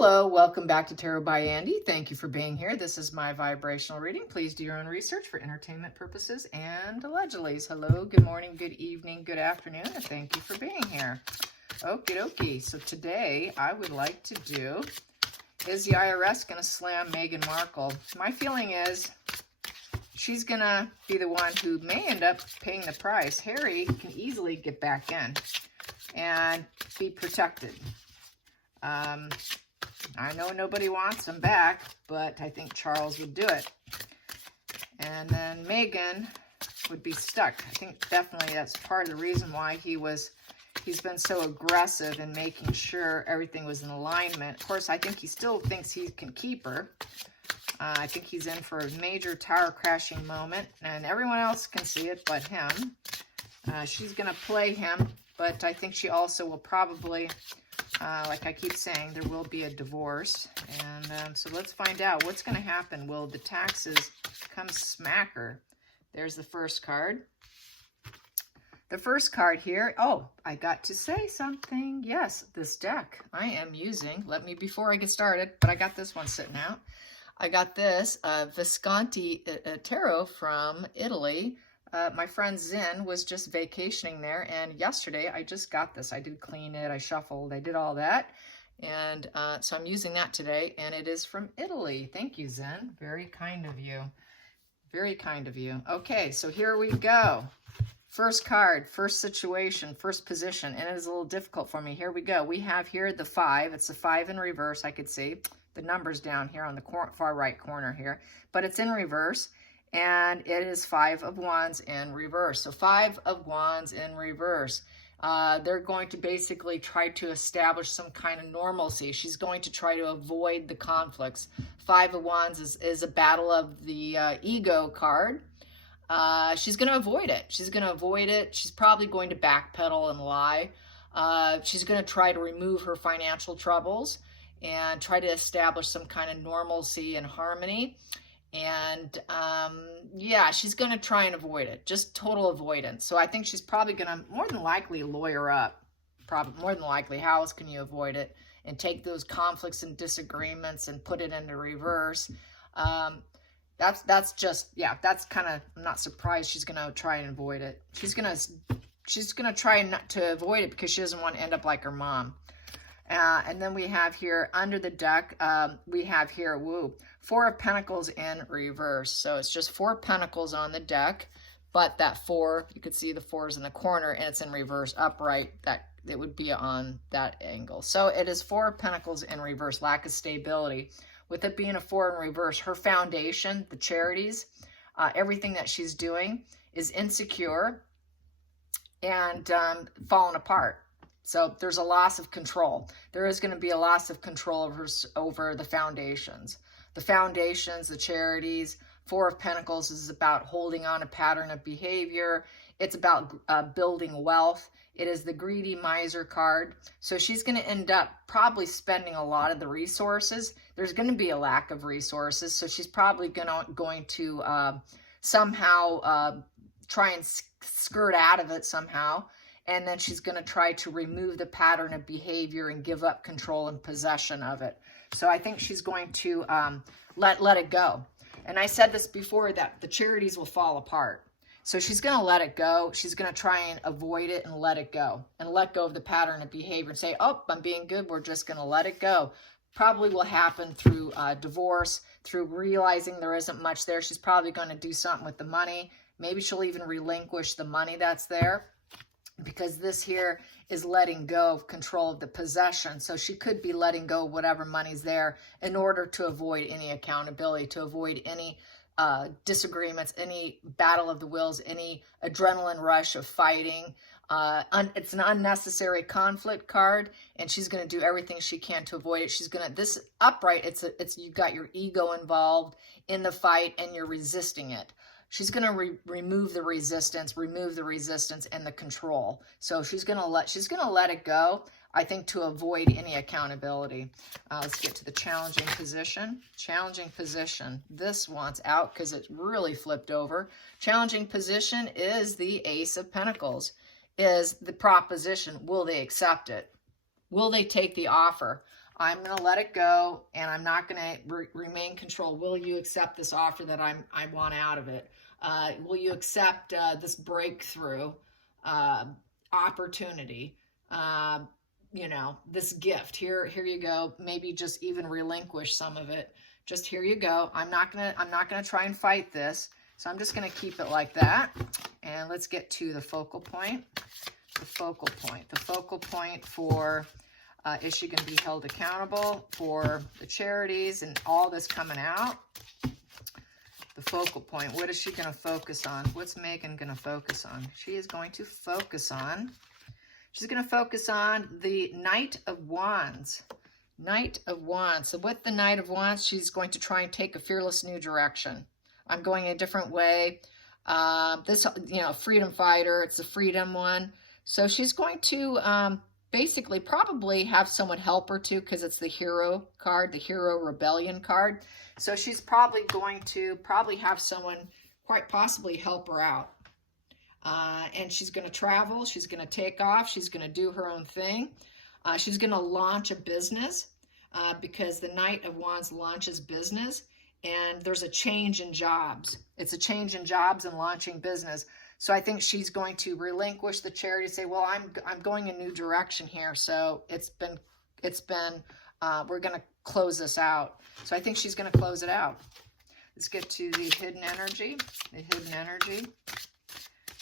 Hello, welcome back to Tarot by Andy. Thank you for being here. This is my vibrational reading. Please do your own research for entertainment purposes and allegedly. Hello, good morning, good evening, good afternoon, and thank you for being here. Okie dokie. So today I would like to do, is the IRS going to slam Meghan Markle? My feeling is she's going to be the one who may end up paying the price. Harry can easily get back in and be protected. I know nobody wants him back, but I think Charles would do it. And then Meghan would be stuck. I think definitely that's part of the reason why he's been so aggressive in making sure everything was in alignment. Of course, I think he still thinks he can keep her. I think he's in for a major tower crashing moment, and everyone else can see it but him. She's going to play him, but I think she also will probably... like I keep saying, there will be a divorce. And so let's find out what's going to happen. Will the taxes come smack her? There's the first card. The first card here. Oh, I got to say something. Yes, this deck I am using. Before I get started, but I got this one sitting out. I got this Visconti Tarot from Italy. My friend Zen was just vacationing there, and yesterday I just got this. I did clean it, I shuffled, I did all that, and so I'm using that today, and it is from Italy. Thank you, Zen. Very kind of you. Very kind of you. Okay, so here we go. First card, first situation, first position, and it is a little difficult for me. Here we go. We have here the 5. It's the 5 in reverse. I could see the numbers down here on the far right corner here, but it's in reverse. And it is 5 of Wands in reverse. So 5 of Wands in reverse. They're going to basically try to establish some kind of normalcy. She's going to try to avoid the conflicts. 5 of Wands is a battle of the ego card. She's going to avoid it. She's going to avoid it. She's probably going to backpedal and lie. She's going to try to remove her financial troubles and try to establish some kind of normalcy and harmony. And yeah, she's going to try and avoid it, just total avoidance. So I think she's probably going to more than likely lawyer up, probably more than likely. How else can you avoid it and take those conflicts and disagreements and put it into reverse? That's just, yeah, that's kind of, I'm not surprised she's going to try and avoid it. She's going to try not to avoid it because she doesn't want to end up like her mom. And then we have here under the deck, we have here, 4 of Pentacles in reverse. So it's just 4 Pentacles on the deck, but that 4, you could see the 4 is in the corner and it's in reverse upright. That it would be on that angle. So it is 4 of Pentacles in reverse, lack of stability. With it being a 4 in reverse, her foundation, the charities, everything that she's doing is insecure and falling apart. So there's a loss of control. There is going to be a loss of control over the foundations. The foundations, the charities, 4 of Pentacles is about holding on a pattern of behavior. It's about building wealth. It is the greedy miser card. So she's going to end up probably spending a lot of the resources. There's going to be a lack of resources. So she's probably going to somehow try and skirt out of it somehow. And then she's going to try to remove the pattern of behavior and give up control and possession of it. So I think she's going to let it go. And I said this before, that the charities will fall apart. So she's going to let it go. She's going to try and avoid it and let it go. And let go of the pattern of behavior and say, oh, I'm being good. We're just going to let it go. Probably will happen through divorce, through realizing there isn't much there. She's probably going to do something with the money. Maybe she'll even relinquish the money that's there, because this here is letting go of control of the possession. So she could be letting go of whatever money's there in order to avoid any accountability, to avoid any disagreements, any battle of the wills, any adrenaline rush of fighting. It's an unnecessary conflict card, and she's going to do everything she can to avoid it. She's going to, this upright, it's you've got your ego involved in the fight and you're resisting it. She's going to remove the resistance and the control. So she's going to let it go, I think, to avoid any accountability. Let's get to the challenging position. Challenging position. This one's out because it's really flipped over. Challenging position is the Ace of Pentacles. Is the proposition, will they accept it? Will they take the offer? I'm going to let it go, and I'm not going to remain control. Will you accept this offer that I want out of it? Will you accept this breakthrough opportunity? You know, this gift. Here you go. Maybe just even relinquish some of it. Just here you go. I'm not gonna try and fight this. So I'm just gonna keep it like that. And let's get to the focal point. The focal point. The focal point for is she going to be held accountable for the charities and all this coming out? The focal point. What is she going to focus on? What's Meghan going to focus on? She is going to focus on, she's going to focus on the Knight of Wands. Knight of Wands. So with the Knight of Wands, she's going to try and take a fearless new direction. I'm going a different way. This, you know, freedom fighter, it's the freedom one. So she's going to basically probably have someone help her too, because it's the Hero card, the Hero Rebellion card. So she's probably going to have someone quite possibly help her out. And she's going to travel. She's going to take off. She's going to do her own thing. She's going to launch a business because the Knight of Wands launches business. And there's a change in jobs. It's a change in jobs and launching business. So I think she's going to relinquish the charity, say, well, I'm going a new direction here. So we're going to close this out. So I think she's going to close it out. Let's get to the hidden energy. The hidden energy.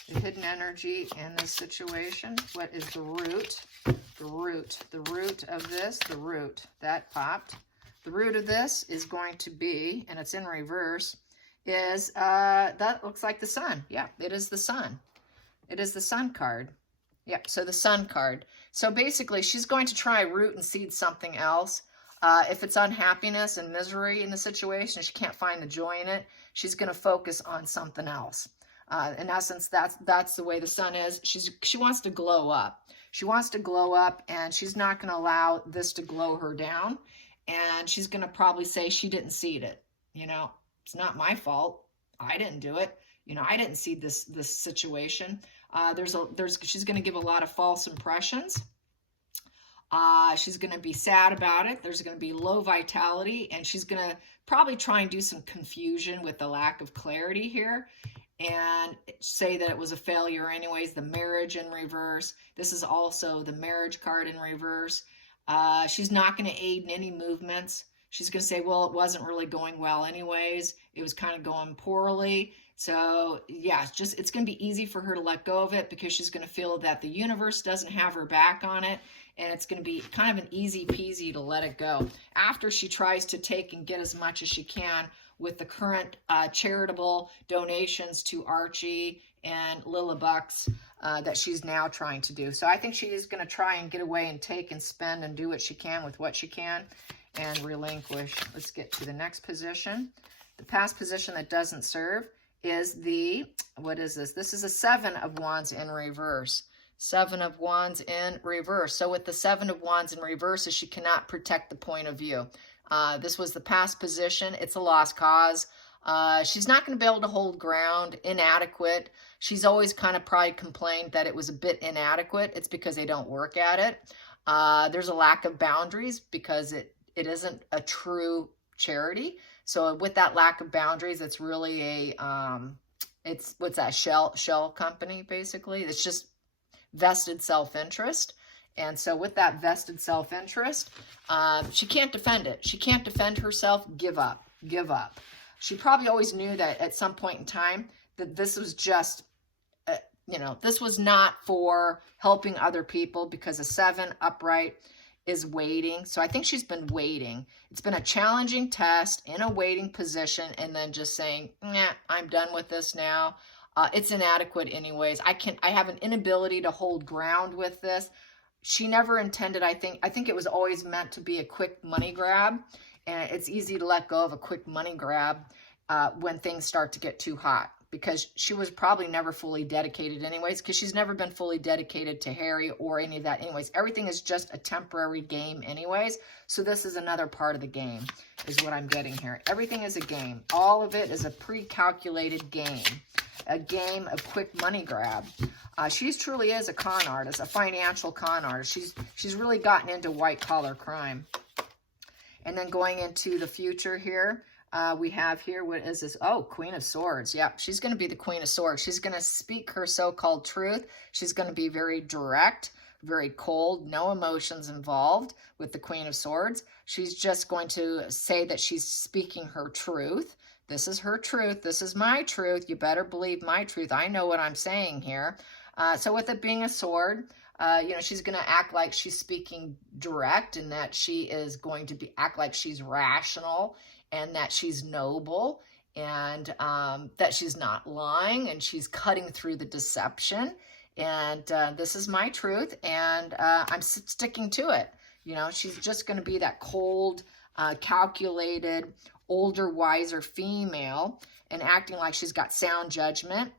The hidden energy in this situation. What is the root? The root. The root of this. The root. That popped. The root of this is going to be, and it's in reverse, is that looks like the sun. Yeah, it is the sun. It is the sun card. Yeah, so the sun card. So basically, she's going to try root and seed something else. If it's unhappiness and misery in the situation, she can't find the joy in it, she's going to focus on something else. In essence, that's the way the sun is. She wants to glow up. She wants to glow up, and she's not going to allow this to glow her down. And she's going to probably say she didn't seed it. You know, it's not my fault. I didn't do it. You know, I didn't seed this situation. She's going to give a lot of false impressions. She's going to be sad about it. There's going to be low vitality, and she's going to probably try and do some confusion with the lack of clarity here and say that it was a failure anyways. The marriage in reverse. This is also the marriage card in reverse. She's not going to aid in any movements. She's going to say, well, it wasn't really going well anyways. It was kind of going poorly. So yeah, it's going to be easy for her to let go of it because she's going to feel that the universe doesn't have her back on it. And it's going to be kind of an easy peasy to let it go after she tries to take and get as much as she can with the current charitable donations to Archie and Lilla Bucks that she's now trying to do. So I think she is going to try and get away and take and spend and do what she can with what she can and relinquish. Let's get to the next position. The past position that doesn't serve is what is this? This is a 7 of Wands in reverse. 7 of Wands in reverse. So with the 7 of Wands in reverse, she cannot protect the point of view. This was the past position. It's a lost cause. She's not going to be able to hold ground, inadequate. She's always kind of probably complained that it was a bit inadequate. It's because they don't work at it. There's a lack of boundaries because it isn't a true charity. So with that lack of boundaries, it's really what's that, shell company, basically. It's just vested self-interest. And so with that vested self-interest, she can't defend it. She can't defend herself. Give up. Give up. She probably always knew that at some point in time that this was just, this was not for helping other people because a 7 upright is waiting. So I think she's been waiting. It's been a challenging test in a waiting position and then just saying, nah, I'm done with this now. It's inadequate anyways. I have an inability to hold ground with this. She never intended, I think it was always meant to be a quick money grab. And it's easy to let go of a quick money grab when things start to get too hot. Because she was probably never fully dedicated anyways, because she's never been fully dedicated to Harry or any of that anyways. Everything is just a temporary game anyways. So this is another part of the game, is what I'm getting here. Everything is a game. All of it is a pre-calculated game. A game of quick money grab. She truly is a con artist, a financial con artist. She's really gotten into white-collar crime. And then going into the future here, we have here, what is this? Oh, Queen of Swords. Yep, she's going to be the Queen of Swords. She's going to speak her so-called truth. She's going to be very direct, very cold, no emotions involved with the Queen of Swords. She's just going to say that she's speaking her truth. This is her truth. This is my truth. You better believe my truth. I know what I'm saying here. So with it being a sword, you know, she's going to act like she's speaking direct, and that she is going to act like she's rational, and that she's noble, and that she's not lying, and she's cutting through the deception. And this is my truth, and I'm sticking to it. You know, she's just going to be that cold, calculated, older, wiser female, and acting like she's got sound judgment.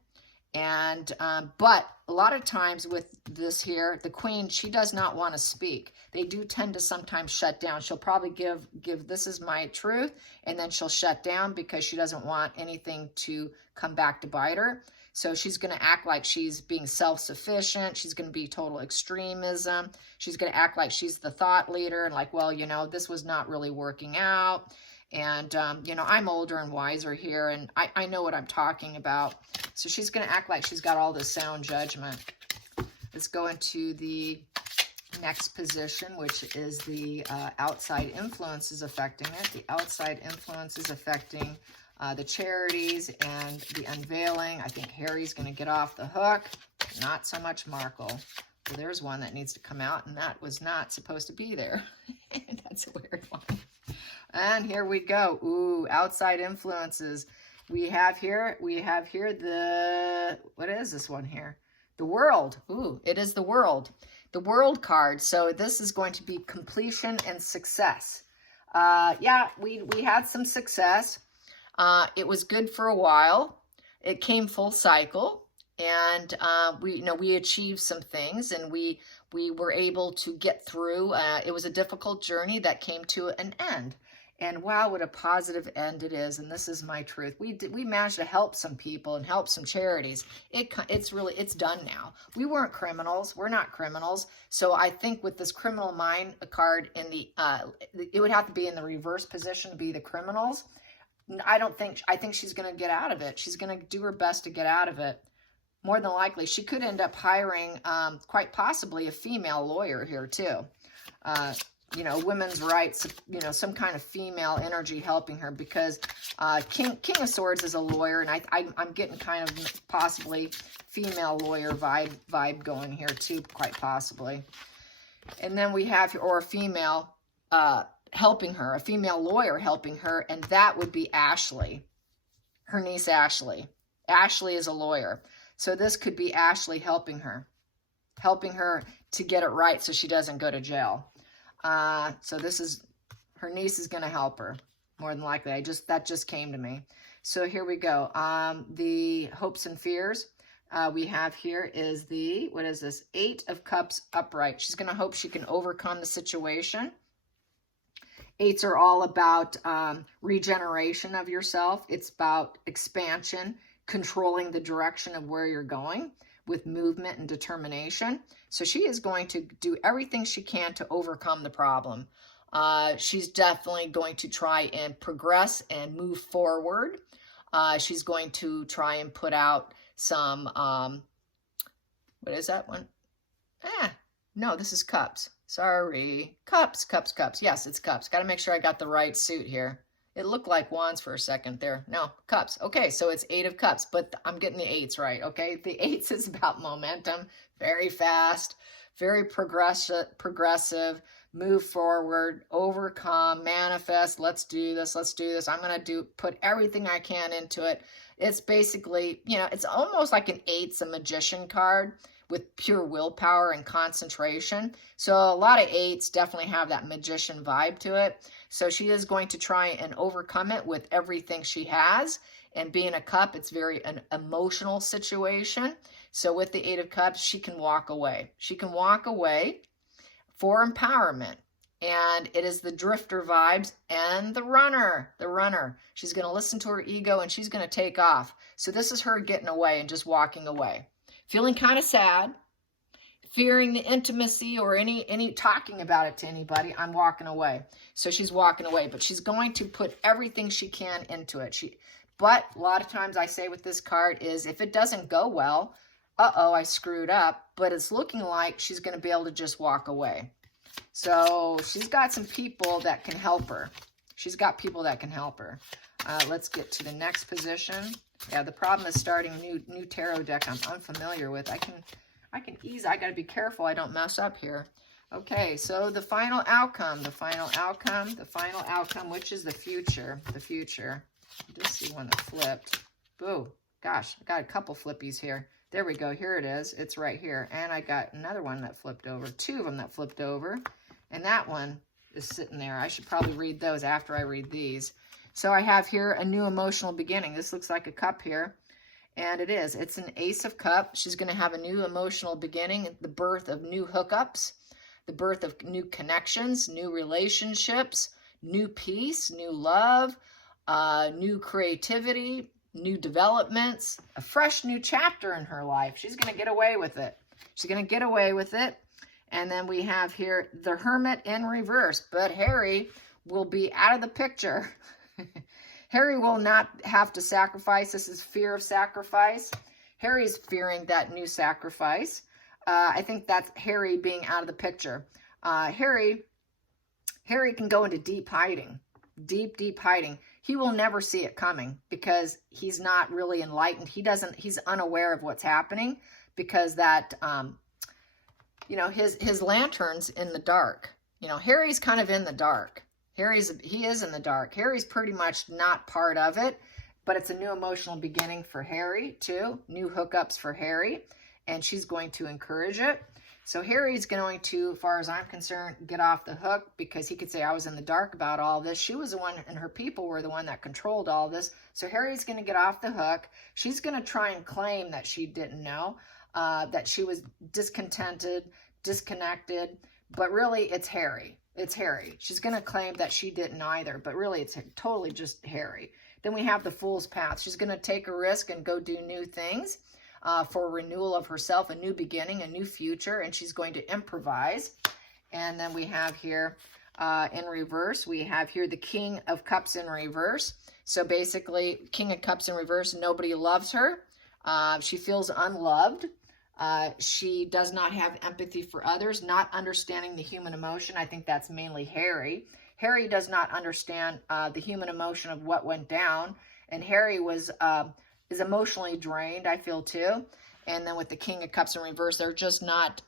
And but a lot of times with this here, the queen, she does not want to speak. They do tend to sometimes shut down. She'll probably give this is my truth, and then she'll shut down because she doesn't want anything to come back to bite her. So she's going to act like she's being self-sufficient. She's going to be total extremism. She's going to act like she's the thought leader, and like, well, you know, this was not really working out. And, you know, I'm older and wiser here, and I know what I'm talking about. So she's going to act like she's got all this sound judgment. Let's go into the next position, which is the outside influences affecting it. The outside influences affecting the charities and the unveiling. I think Harry's going to get off the hook. Not so much Markle. So there's one that needs to come out, and that was not supposed to be there. That's a weird one. And here we go. Ooh, outside influences. We have here the, what is this one here? The World. Ooh, it is the World. The World card. So this is going to be completion and success. Yeah, we had some success. It was good for a while. It came full cycle, and we achieved some things, and we were able to get through. It was a difficult journey that came to an end. And wow, what a positive end it is. And this is my truth. We managed to help some people and help some charities. It's done now. We weren't criminals. We're not criminals. So I think with this criminal mind card in the, it would have to be in the reverse position to be the criminals. I think she's going to get out of it. She's going to do her best to get out of it. More than likely, she could end up hiring, quite possibly, a female lawyer here too. You know, women's rights, you know, some kind of female energy helping her, because King of Swords is a lawyer, and I'm getting kind of possibly female lawyer vibe going here too, quite possibly. And then we have, or a female helping her, a female lawyer helping her, and that would be Ashley, her niece Ashley. Ashley is a lawyer. So this could be Ashley helping her to get it right so she doesn't go to jail. So this is, her niece is going to help her, more than likely. That just came to me. So here we go. The hopes and fears we have here is the, what is this? 8 of Cups upright. She's going to hope she can overcome the situation. 8s are all about regeneration of yourself. It's about expansion, controlling the direction of where you're going with movement and determination. So she is going to do everything she can to overcome the problem. She's definitely going to try and progress and move forward. She's going to try and put out some, what is that one? No, this is Cups. Sorry. Cups. Yes, it's Cups. Got to make sure I got the right suit here. It looked like wands for a second there. No, Cups. Okay, so it's 8 of Cups, but I'm getting the 8s right, okay? The 8s is about momentum, very fast, very progressive, move forward, overcome, manifest, let's do this. I'm going to put everything I can into it. It's basically, you know, it's almost like an 8's a magician card with pure willpower and concentration. So a lot of 8s definitely have that magician vibe to it. So she is going to try and overcome it with everything she has. And being a cup, it's an emotional situation. So with the 8 of Cups, she can walk away. She can walk away for empowerment. And it is the drifter vibes and the runner. She's going to listen to her ego, and she's going to take off. So this is her getting away and just walking away. Feeling kind of sad. fearing the intimacy or any talking about it to anybody. I'm walking away. So she's walking away, but she's going to put everything she can into it. But a lot of times I say with this card is if it doesn't go well, uh-oh, I screwed up, but it's looking like she's going to be able to just walk away. So she's got some people that can help her. She's got people that can help her. Let's get to the next position. Yeah, the problem is starting new tarot deck I'm unfamiliar with. I can ease. I got to be careful I don't mess up here. Okay, so the final outcome, which is the future, Just see one that flipped. Boo. Gosh, I got a couple flippies here. There we go. Here it is. It's right here. And I got another one that flipped over. 2 of them that flipped over. And that one is sitting there. I should probably read those after I read these. So I have here a new emotional beginning. This looks like a cup here. And it is. It's an Ace of Cups. She's going to have a new emotional beginning, the birth of new hookups, the birth of new connections, new relationships, new peace, new love, new creativity, new developments, a fresh new chapter in her life. She's going to get away with it. She's going to get away with it. And then we have here the Hermit in reverse, but Harry will be out of the picture. Harry will not have to sacrifice. This is fear of sacrifice. Harry's fearing that new sacrifice. I think that's Harry being out of the picture. Harry can go into deep hiding, deep hiding. He will never see it coming because he's not really enlightened. He's unaware of what's happening because that, his lantern's in the dark. Harry's kind of in the dark. He is in the dark. Harry's pretty much not part of it, but it's a new emotional beginning for Harry too. New hookups for Harry, and she's going to encourage it. So Harry's going to, as far as I'm concerned, get off the hook because he could say, I was in the dark about all this. She was the one, and her people were the one that controlled all this. So Harry's going to get off the hook. She's going to try and claim that she didn't know, that she was discontented, disconnected, but really it's Harry. It's Harry. She's going to claim that she didn't either, but really it's totally just Harry. Then we have the Fool's Path. She's going to take a risk and go do new things for renewal of herself, a new beginning, a new future, and she's going to improvise. And then we have here in reverse, we have here the King of Cups in reverse. So basically, King of Cups in reverse, nobody loves her. She feels unloved. She does not have empathy for others, not understanding the human emotion. I think that's mainly Harry. Harry does not understand the human emotion of what went down. And Harry is emotionally drained, I feel too. And then with the King of Cups in reverse, they're just not,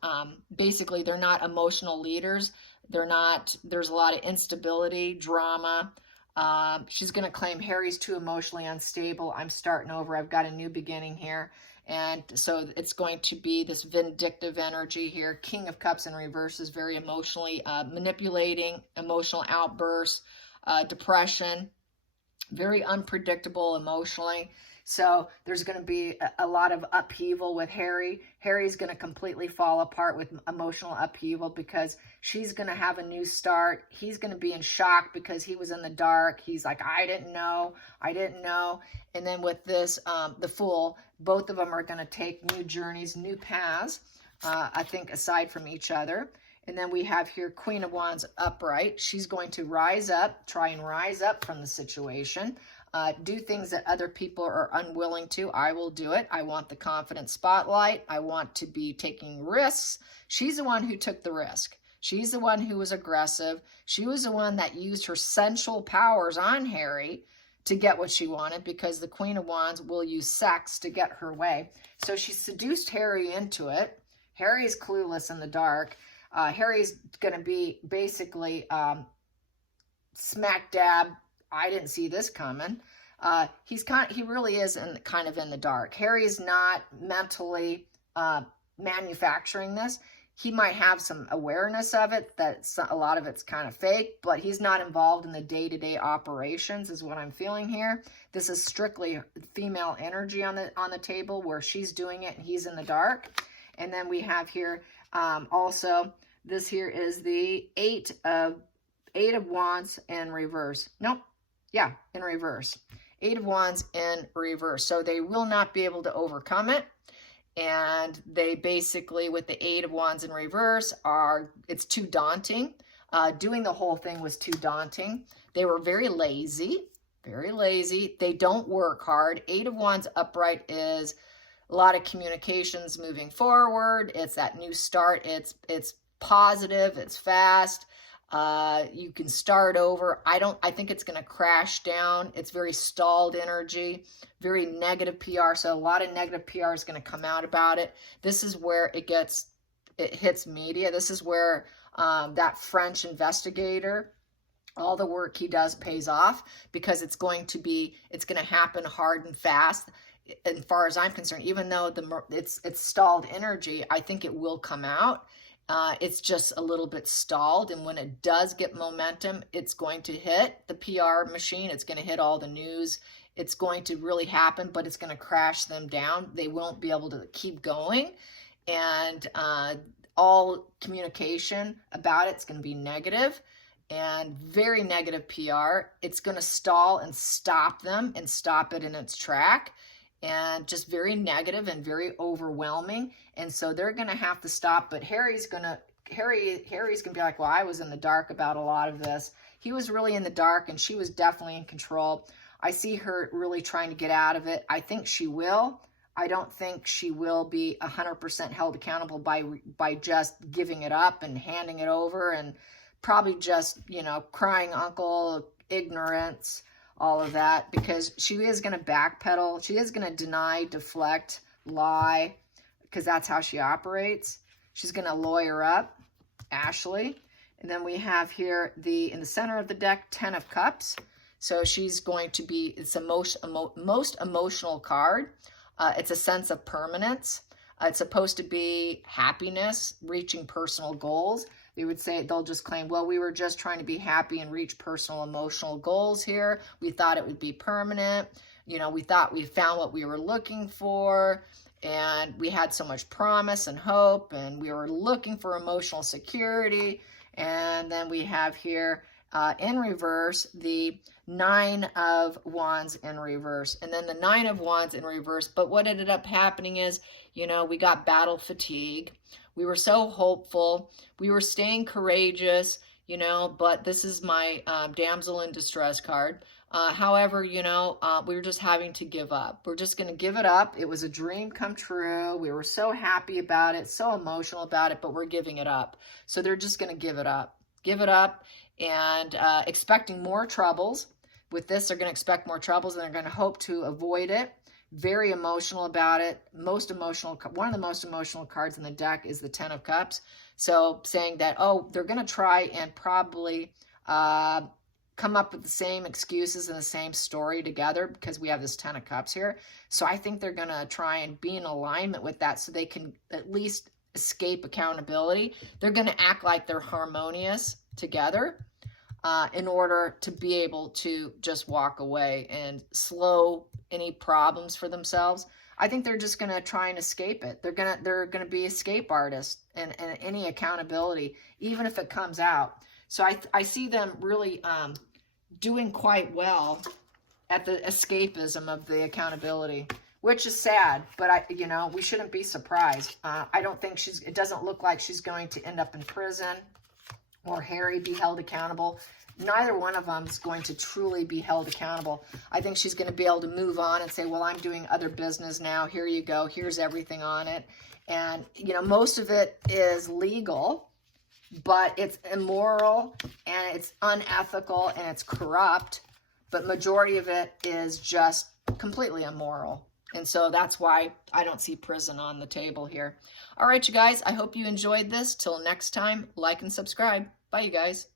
basically, they're not emotional leaders. There's a lot of instability, drama. She's going to claim Harry's too emotionally unstable. I'm starting over. I've got a new beginning here. And so it's going to be this vindictive energy here. King of Cups in reverse is very emotionally manipulating, emotional outbursts, depression, very unpredictable emotionally. So there's going to be a lot of upheaval with Harry. Harry's going to completely fall apart with emotional upheaval because she's going to have a new start. He's going to be in shock because he was in the dark. He's like, I didn't know. And then with this, the Fool, both of them are going to take new journeys, new paths, I think, aside from each other. And then we have here Queen of Wands upright. She's going to rise up, try and rise up from the situation. Do things that other people are unwilling to. I will do it. I want the confident spotlight. I want to be taking risks. She's the one who took the risk. She's the one who was aggressive. She was the one that used her sensual powers on Harry to get what she wanted because the Queen of Wands will use sex to get her way. So she seduced Harry into it. Harry's clueless in the dark. Harry's going to be basically smack dab. I didn't see this coming. He really is kind of in the dark. Harry's not mentally manufacturing this. He might have some awareness of it, that a lot of it's kind of fake, but he's not involved in the day-to-day operations is what I'm feeling here. This is strictly female energy on the table where she's doing it and he's in the dark. And then we have here also, this here is the Eight of Wands in reverse. Nope. Yeah, in reverse. Eight of Wands in reverse. So they will not be able to overcome it. And they basically, with the Eight of Wands in reverse, it's too daunting. Doing the whole thing was too daunting. They were very lazy, very lazy. They don't work hard. Eight of Wands upright is a lot of communications moving forward. It's that new start. It's positive. It's fast. You can start over. I think it's going to crash down. It's very stalled energy, very negative PR. So a lot of negative PR is going to come out about it. This is where it hits media. This is where that French investigator, all the work he does pays off, because it's going to happen hard and fast. As far as I'm concerned, even though it's stalled energy, I think it will come out. It's just a little bit stalled, and when it does get momentum, it's going to hit the PR machine. It's going to hit all the news. It's going to really happen, but it's going to crash them down. They won't be able to keep going, and all communication about it's going to be negative and very negative PR. It's going to stall and stop them and stop it in its track, and just very negative and very overwhelming. And so they're going to have to stop. But Harry's going to be like, well, I was in the dark about a lot of this. He was really in the dark, and she was definitely in control. I see her really trying to get out of it. I think she will. I don't think she will be 100% held accountable by just giving it up and handing it over, and probably just, crying uncle, ignorance, all of that, because she is going to backpedal. She is going to deny, deflect, lie, because that's how she operates. She's going to lawyer up, Ashley. And then we have here in the center of the deck, 10 of Cups. So she's going to be, it's the most emotional card. It's a sense of permanence. It's supposed to be happiness, reaching personal goals. They would say, they'll just claim, well, we were just trying to be happy and reach personal emotional goals here. We thought it would be permanent. We thought we found what we were looking for, and we had so much promise and hope, and we were looking for emotional security. And then we have here in reverse, the 9 of Wands in reverse, and then the 9 of Wands in reverse. But what ended up happening is, we got battle fatigue. We were so hopeful. We were staying courageous, but this is my damsel in distress card. However, we were just having to give up. We're just going to give it up. It was a dream come true. We were so happy about it, so emotional about it, but we're giving it up. So they're just going to give it up. Give it up, and expecting more troubles. With this, they're going to expect more troubles, and they're going to hope to avoid it. Very emotional about it. One of the most emotional cards in the deck is the 10 of Cups. So saying that, they're going to try and probably come up with the same excuses and the same story together, because we have this 10 of Cups here. So I think they're going to try and be in alignment with that, so they can at least escape accountability. They're going to act like they're harmonious together in order to be able to just walk away and slow any problems for themselves. I think they're just going to try and escape it. They're going to be escape artists and any accountability, even if it comes out. So I see them really doing quite well at the escapism of the accountability, which is sad, but we shouldn't be surprised. I don't think it doesn't look like she's going to end up in prison or Harry be held accountable. Neither one of them is going to truly be held accountable. I think she's going to be able to move on and say, well, I'm doing other business now. Here you go. Here's everything on it. And, most of it is legal, but it's immoral and it's unethical and it's corrupt. But majority of it is just completely immoral. And so that's why I don't see prison on the table here. All right, you guys, I hope you enjoyed this. Till next time, like and subscribe. Bye, you guys.